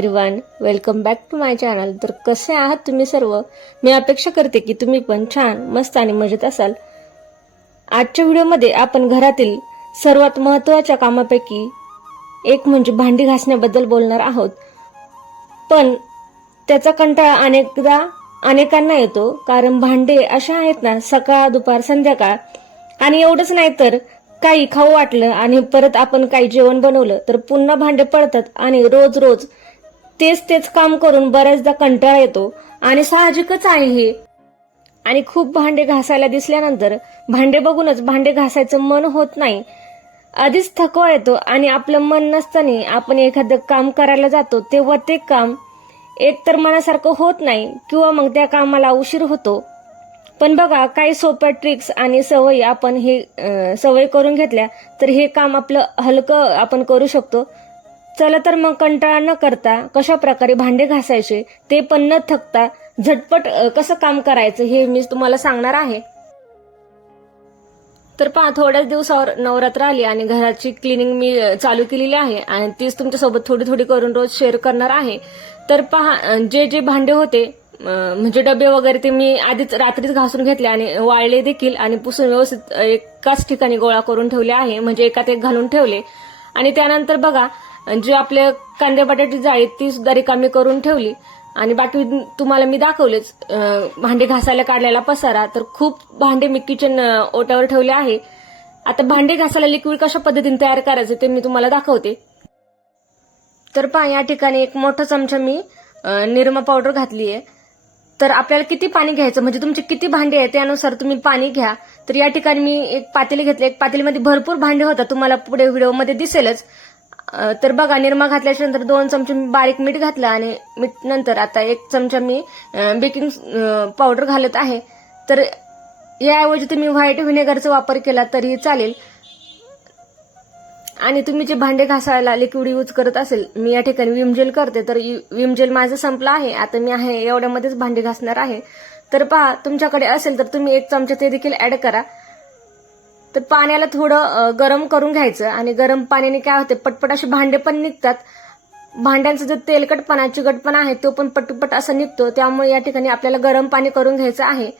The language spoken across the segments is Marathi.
Everyone welcome back to my channel तर कसे आहात तुम्ही सर्व? मी अपेक्षा करते की तुम्ही पण छान मस्त आणि मजेत असाल. आजच्या व्हिडिओमध्ये आपण घरातील सर्वात महत्त्वाच्या कामापैकी एक म्हणजे भांडी घासण्याबद्दल बोलणार आहोत. पण त्याचा कंटाळा अनेकदा अनेकांना येतो कारण भांडे असे आहेत ना सकाळ दुपार संध्याकाळ. आणि एवढंच नाही तर काही खाऊ वाटलं आणि परत आपण काही जेवण बनवलं तर पुन्हा भांडे पडतात आणि रोज रोज तेच तेच काम करून बऱ्याचदा कंटाळा येतो आणि साहजिकच आहे हे. आणि खूप भांडे घासायला दिसल्यानंतर भांडे बघूनच भांडे घासायचं मन होत नाही. आधीच थकवा येतो आणि आपलं मन नसताना आपण एखादं काम करायला जातो तेव्हा ते काम एक तर मनासारखं होत नाही किंवा मग त्या कामाला उशीर होतो. पण बघा काही सोप्या ट्रिक्स आणि सवयी आपण हे सवय करून घेतल्या तर हे काम आपलं हलकं आपण करू शकतो. चला तर मग कंटाळा न करता कशा प्रकारे भांडे घासायचे ते पण न थकता झटपट कसं काम करायचं हे मी तुम्हाला सांगणार आहे. तर पहा थोड्याच दिवसावर नवरात्र आली आणि घराची क्लिनिंग मी चालू केलेली आहे आणि तीच तुमच्यासोबत थोडी थोडी करून रोज शेअर करणार आहे. तर पहा जे जे भांडे होते म्हणजे डबे वगैरे ते मी आधीच रात्रीच घासून घेतले आणि वाळले देखील आणि पुसून व्यवस्थित एकाच ठिकाणी गोळा करून ठेवले आहे. म्हणजे एकात एक घालून ठेवले. आणि त्यानंतर बघा जे आपले कांदे बटाटी जाळी ती सुद्धा रिकामी करून ठेवली. आणि बाकी तुम्हाला मी दाखवलेच भांडे घासायला काढलेला पसारा तर खूप भांडे मी किचन ओट्यावर ठेवले आहे. आता भांडे घासायला लिक्विड कशा पद्धतीने तयार करायचं ते मी तुम्हाला दाखवते. तर पहा या ठिकाणी एक मोठा चमचा मी निरमा पावडर घातली आहे. तर आपल्याला किती पाणी घ्यायचं? म्हणजे तुमचे किती भांडे आहे त्यानुसार तुम्ही पाणी घ्या. तर या ठिकाणी मी एक पातेली घेतली. एक पातेलीमध्ये भरपूर भांडे होतात. तुम्हाला पुढे व्हिडिओमध्ये दिसेलच. तर बघा निरमा घातल्याच्या नंतर दोन चमचे मी बारीक मीठ घातलं आणि मीठ नंतर आता एक चमचा मी बेकिंग पावडर घालत आहे. तर याऐवजी तुम्ही व्हाईट व्हिनेगरचा वापर केला तरी चालेल. आणि तुम्ही जे भांडे घासायला लिक्विड यूज करत असेल मी या ठिकाणी विम जेल करते. तर विम जेल माझं संपलं आहे. आता मी आहे एवढ्यामध्येच भांडे घासणार आहे. तर पहा तुमच्याकडे असेल तर तुम्ही एक चमचा ते देखील ऍड करा. तर पाण्याला थोडं गरम करून घ्यायचं. आणि गरम पाण्याने काय होते पटपट असे भांडे पण निघतात. भांड्यांचा जो तेलकटपणा चिकटपणा आहे तो पण पटपट असा निघतो. त्यामुळे या ठिकाणी आपल्याला गरम पाणी करून घ्यायचं आहे.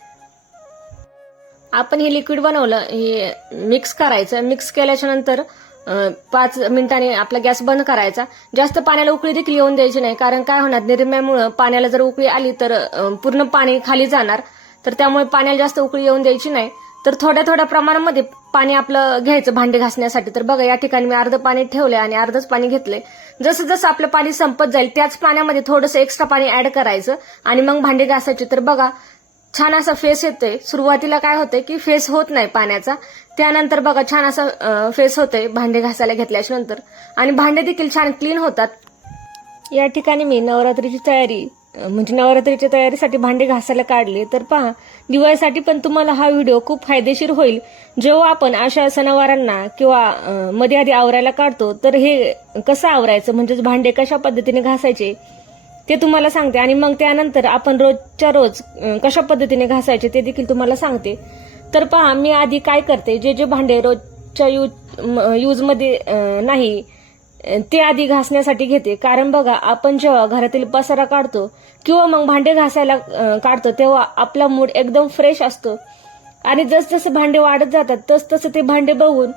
आपण हे लिक्विड बनवलं हे मिक्स करायचं. मिक्स केल्याच्यानंतर पाच मिनिटांनी आपला गॅस बंद करायचा. जास्त पाण्याला उकळी देखील येऊन द्यायची नाही कारण काय होणार निरम्यामुळं पाण्याला जर उकळी आली तर पूर्ण पाणी खाली जाणार. तर त्यामुळे पाण्याला जास्त उकळी येऊन द्यायची नाही. तर थोड्या थोड्या प्रमाणामध्ये पाणी आपलं घ्यायचं भांडे घासण्यासाठी. तर बघा या ठिकाणी मी अर्धं पाणी ठेवलंय आणि अर्धच पाणी घेतलंय. जसं जसं आपलं पाणी संपत जाईल त्याच पाण्यामध्ये थोडंसं एक्स्ट्रा पाणी ऍड करायचं आणि मग भांडे घासायचे. तर बघा छान असा फेस येतोय. सुरुवातीला काय होतंय की फेस होत नाही पाण्याचा. त्यानंतर बघा छान असा फेस होतोय भांडे घासायला घेतल्याच्या नंतर. आणि भांडे देखील छान क्लीन होतात. या ठिकाणी मी नवरात्रीची तयारी म्हणजे नवरात्रीच्या तयारीसाठी भांडे घासायला काढले तर पहा दिवाळीसाठी पण तुम्हाला हा व्हिडिओ खूप फायदेशीर होईल. जेव्हा आपण अशा सणावारांना किंवा मध्ये आधी आवरायला काढतो तर हे कसं आवरायचं? म्हणजेच भांडे कशा पद्धतीने घासायचे? ते तुम्हाला सांगते. आणि मग त्यानंतर आपण रोजच्या रोज कशा पद्धतीने घासायचे ते देखील तुम्हाला सांगते. तर पहा मी आधी काय करते? जे जे भांडे रोजच्या यूज म- यूजमध्ये नाही ते आधी घासण्यासाठी घेते. कारण बघा आपण जेव्हा घरातील पसारा काढतो किंवा मग भांडे घासायला काढतो तेव्हा आपला मूड एकदम फ्रेश असतो. आणि जसजसे भांडे वाढत जातात तस तसे ते भांडे बघून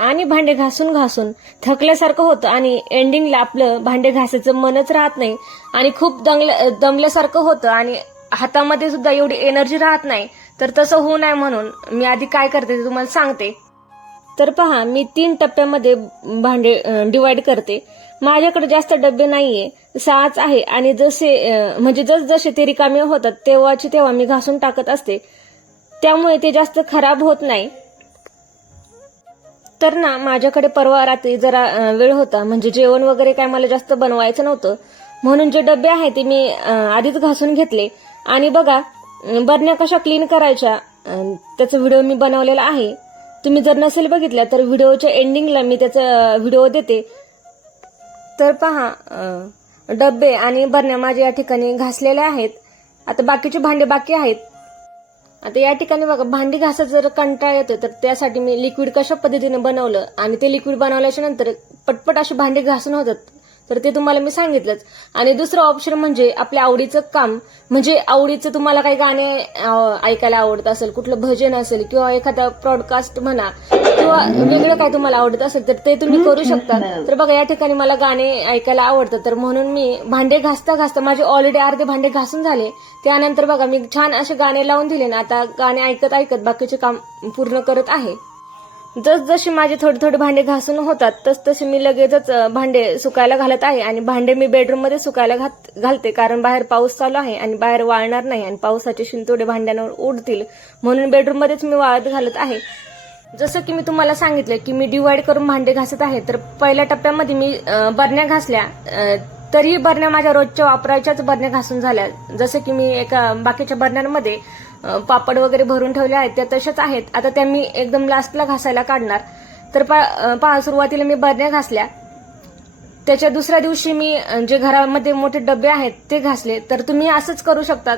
आणि भांडे घासून घासून थकल्यासारखं होतं आणि एंडिंगला आपलं भांडे घासायचं मनच राहत नाही. आणि खूप दमल्या दमल्यासारखं होतं आणि हातामध्ये सुद्धा एवढी एनर्जी राहत नाही. तर तसं होऊ नये म्हणून मी आधी काय करते ते तुम्हाला सांगते. तर पहा मी तीन टप्प्यामध्ये भांडे डिवाइड करते. माझ्याकडे जास्त डबे नाहीये सहाच आहे आणि जसे म्हणजे जस जसे ते रिकामे होतात तेव्हाची तेव्हा मी घासून टाकत असते. त्यामुळे ते जास्त खराब होत नाही. तर ना माझ्याकडे परवा रात्री जरा वेळ होता. म्हणजे जेवण वगैरे काय मला जास्त बनवायचं नव्हतं. म्हणून जे डबे आहे ते मी आधीच घासून घेतले. आणि बघा बरण्या कशा क्लीन करायच्या त्याचा व्हिडिओ मी बनवलेला आहे. तुम्ही जर नसेल बघितल्या तर व्हिडिओच्या एंडिंगला मी त्याचा व्हिडिओ देते. तर पहा डब्बे आणि बरण्या माझ्या या ठिकाणी घासलेल्या आहेत. आता बाकीचे भांडे बाकी आहेत. आता या ठिकाणी बघा भांडी घासायचा जर कंटाळा येतोय तर त्यासाठी मी लिक्विड कशा पद्धतीने बनवलं? आणि ते लिक्विड बनवल्याच्या नंतर पटपट अशी भांडी घासून होतात. तर ते तुम्हाला मी सांगितलंच. आणि दुसरं ऑप्शन म्हणजे आपल्या आवडीचं काम. म्हणजे आवडीचं तुम्हाला काही गाणे ऐकायला आवडत असेल कुठलं भजन असेल किंवा एखादा प्रॉडकास्ट म्हणा किंवा वेगळं काय तुम्हाला आवडत असेल तर ते तुम्ही करू शकता. तर बघा या ठिकाणी मला गाणे ऐकायला आवडतं. तर म्हणून मी भांडे घासता घासता माझे ऑलरेडी अर्धे भांडे घासून झाले. त्यानंतर बघा मी छान असे गाणे लावून दिले ना आता गाणे ऐकत ऐकत बाकीचे काम पूर्ण करत आहे. जसजशी माझे थोडे थोडे भांडे घासून होतात तस तसे मी लगेचच भांडे सुकायला घालत आहे आणि भांडे मी बेडरूममध्ये सुकायला घात- घालते कारण बाहेर पाऊस चालू आहे आणि बाहेर वाळणार नाही आणि पावसाचे शिंतोडे भांड्यांवर उडतील म्हणून बेडरूम मध्येच मी वाळत घालत आहे. जसं की मी तुम्हाला सांगितलं की मी डिवाइड करून भांडे घासत आहे तर पहिल्या टप्प्यामध्ये मी बरण्या घासल्या तरीही बरण्या माझ्या रोजच्या वापरायच्याच बरण्या घासून झाल्या. जसं की मी एका बाकीच्या बरण्यांमध्ये पापड वगैरे भरून ठेवले आहेत त्या तशाच आहेत. आता त्या मी एकदम लास्टला घासायला काढणार. तर पा- पहा सुरुवातीला मी बरण्या घासल्या. त्याच्या दुसऱ्या दिवशी मी जे घरामध्ये मोठे डबे आहेत ते घासले. तर तुम्ही असंच करू शकता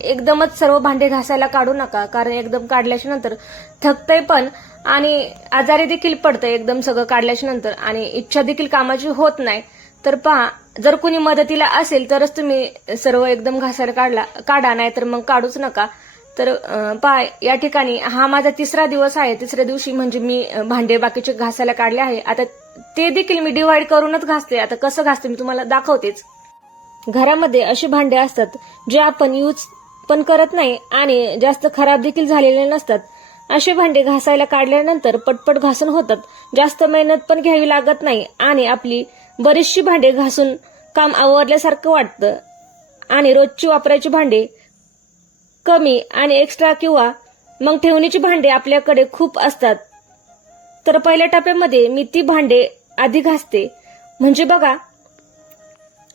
एकदमच सर्व भांडे घासायला काढू नका कारण एकदम काढल्याच्या नंतर थकतंय पण आणि आजारी देखील पडतंय एकदम सगळं काढल्याच्या नंतर. आणि इच्छा देखील कामाची होत नाही. तर पहा जर कुणी मदतीला असेल तरच तुम्ही सर्व एकदम घासायला काढला काढा नाही तर मग काढूच नका. तर पाय या ठिकाणी हा माझा तिसरा दिवस आहे. तिसऱ्या दिवशी म्हणजे मी भांडे बाकीचे घासायला काढले आहे. आता ते देखील मी डिवाइड करूनच घासते. आता कसं घासते मी तुम्हाला दाखवतेच. घरामध्ये अशी भांडे असतात जे आपण यूज पण करत नाही आणि जास्त खराब देखील झालेले नसतात. असे भांडे घासायला काढल्यानंतर पटपट घासून होतात. जास्त मेहनत पण घ्यावी लागत नाही आणि आपली बरीचशी भांडे घासून काम आवरल्यासारखं वाटतं. आणि रोजची वापरायची भांडे कमी आणि एक्स्ट्रा किंवा मग ठेवणीची भांडे आपल्याकडे खूप असतात. तर पहिल्या टप्प्यामध्ये मी ती भांडे आधी घासते. म्हणजे बघा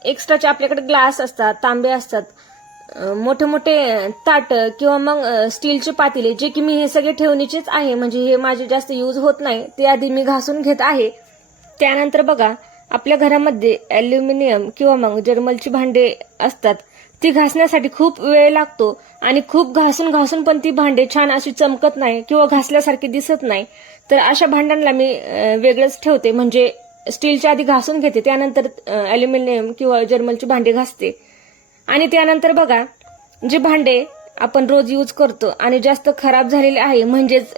एक्स्ट्राचे आपल्याकडे ग्लास असतात तांबे असतात मोठे मोठे ताट किंवा मग स्टीलचे पातेले जे की मी हे सगळे ठेवणीचेच आहे म्हणजे हे माझे जास्त यूज होत नाही ते आधी मी घासून घेत आहे. त्यानंतर बघा आपल्या घरामध्ये अल्युमिनियम किंवा मग जर्मलची भांडे असतात. ती घासण्यासाठी खूप वेळ लागतो आणि खूप घासून घासून पण ती भांडे छान अशी चमकत नाही किंवा घासल्यासारखी दिसत नाही. तर अशा भांड्यांना मी वेगळंच ठेवते. म्हणजे स्टीलच्या आधी घासून घेते त्यानंतर अल्युमिनियम किंवा जर्मलची भांडे घासते. आणि त्यानंतर बघा जे भांडे आपण रोज यूज करतो आणि जास्त खराब झालेले आहे म्हणजेच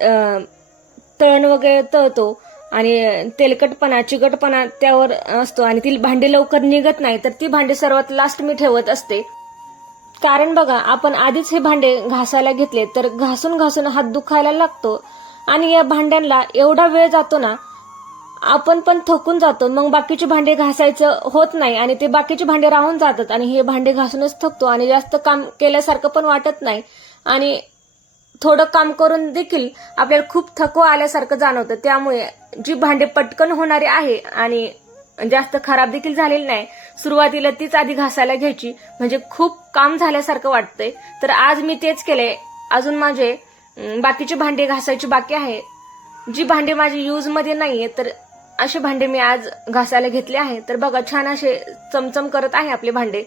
तळण वगैरे तळतो आणि तेलकटपणा चिकटपणा त्यावर असतो आणि ती भांडी लवकर निघत नाही तर ती भांडी सर्वात लास्ट मी ठेवत असते. कारण बघा आपण आधीच हे भांडे घासायला घेतले तर घासून घासून हात दुखायला लागतो आणि या भांड्यांना एवढा वेळ जातो ना आपण पण थकून जातो. मग बाकीचे भांडे घासायचं होत नाही आणि ते बाकीचे भांडे राहून जातात आणि हे भांडे घासूनच थकतो आणि जास्त काम केल्यासारखं पण वाटत नाही. आणि थोडं काम करून देखील आपल्याला खूप थकवा आल्यासारखं जाणवतं. त्यामुळे जी भांडे पटकन होणारी आहे आणि जास्त खराब देखील झालेली नाही. सुरुवातीला तीच आधी घासायला घ्यायची. म्हणजे खूप काम झाल्यासारखं वाटतंय. तर आज मी तेच केलंय. अजून माझे बाकीचे भांडे घासायची बाकी आहे. जी भांडे माझी यूजमध्ये नाहीये तर असे भांडे मी आज घासायला घेतले आहे. तर बघा छान असे चमचम करत आहे आपले भांडे.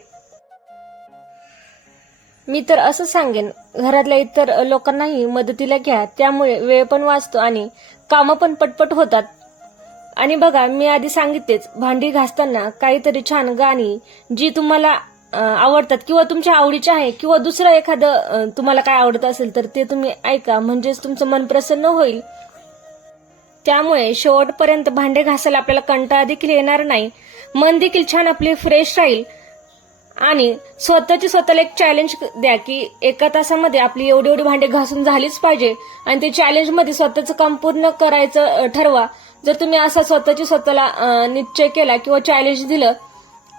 मी तर असं सांगेन घरातल्या इतर लोकांनाही मदतीला घ्या. त्यामुळे वेळ पण वाचतो आणि कामं पण पटपट होतात. आणि बघा मी आधी सांगितलेच भांडी घासताना काहीतरी छान गाणी जी तुम्हाला आवडतात किंवा तुमच्या आवडीची आहे किंवा दुसरं एखादं तुम्हाला काय आवडत असेल तर ते तुम्ही ऐका म्हणजेच तुमचं मन प्रसन्न होईल. त्यामुळे शेवटपर्यंत भांडे घासायला आपल्याला कंटाळा देखील येणार नाही. मन देखील छान आपले फ्रेश राहील. आणि स्वतःची स्वतःला एक चॅलेंज द्या की एका तासामध्ये आपली एवढी एवढी भांडे घासून झालीच पाहिजे. आणि ते चॅलेंजमध्ये स्वतःचं काम पूर्ण करायचं ठरवा. जर तुम्ही असा स्वतःची स्वतःला निश्चय केला किंवा चॅलेंज दिलं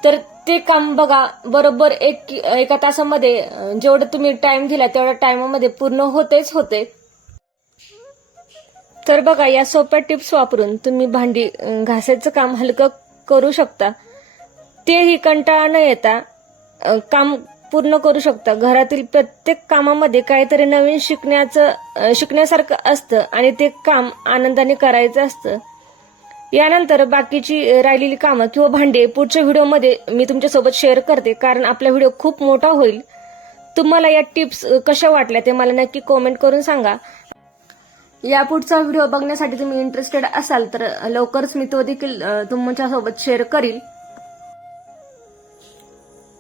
तर ते काम बघा बरोबर एक एका तासामध्ये जेवढं तुम्ही टाइम दिला तेवढ्या टाइममध्ये पूर्ण होतेच होते. तर बघा या सोप्या टिप्स वापरून तुम्ही भांडी घासायचं काम हलकं करू शकता. तेही कंटाळा न येता काम पूर्ण करू शकता. घरातील प्रत्येक कामामध्ये काहीतरी नवीन शिकण्याचं शिकण्यासारखं असतं आणि ते काम आनंदाने करायचं असतं. यानंतर बाकीची राहिलेली कामं किंवा भांडे पुढच्या व्हिडिओमध्ये मी तुमच्यासोबत शेअर करते. कारण आपला व्हिडिओ खूप मोठा होईल. तुम्हाला या टिप्स कशा वाटल्या ते मला नक्की कमेंट करून सांगा. या पुढचा व्हिडिओ बघण्यासाठी तुम्ही इंटरेस्टेड असाल तर लवकरच मी तो देखील तुमच्यासोबत शेअर करील.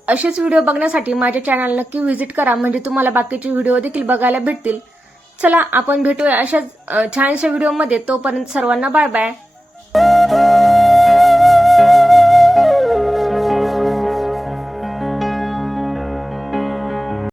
असेच व्हिडिओ बघण्यासाठी माझ्या चॅनल नक्की व्हिजिट करा. म्हणजे तुम्हाला बाकीचे व्हिडिओ देखील बघायला भेटतील. चला आपण भेटूया अशाच छानशा व्हिडिओमध्ये तोपर्यंत सर्वांना बाय बाय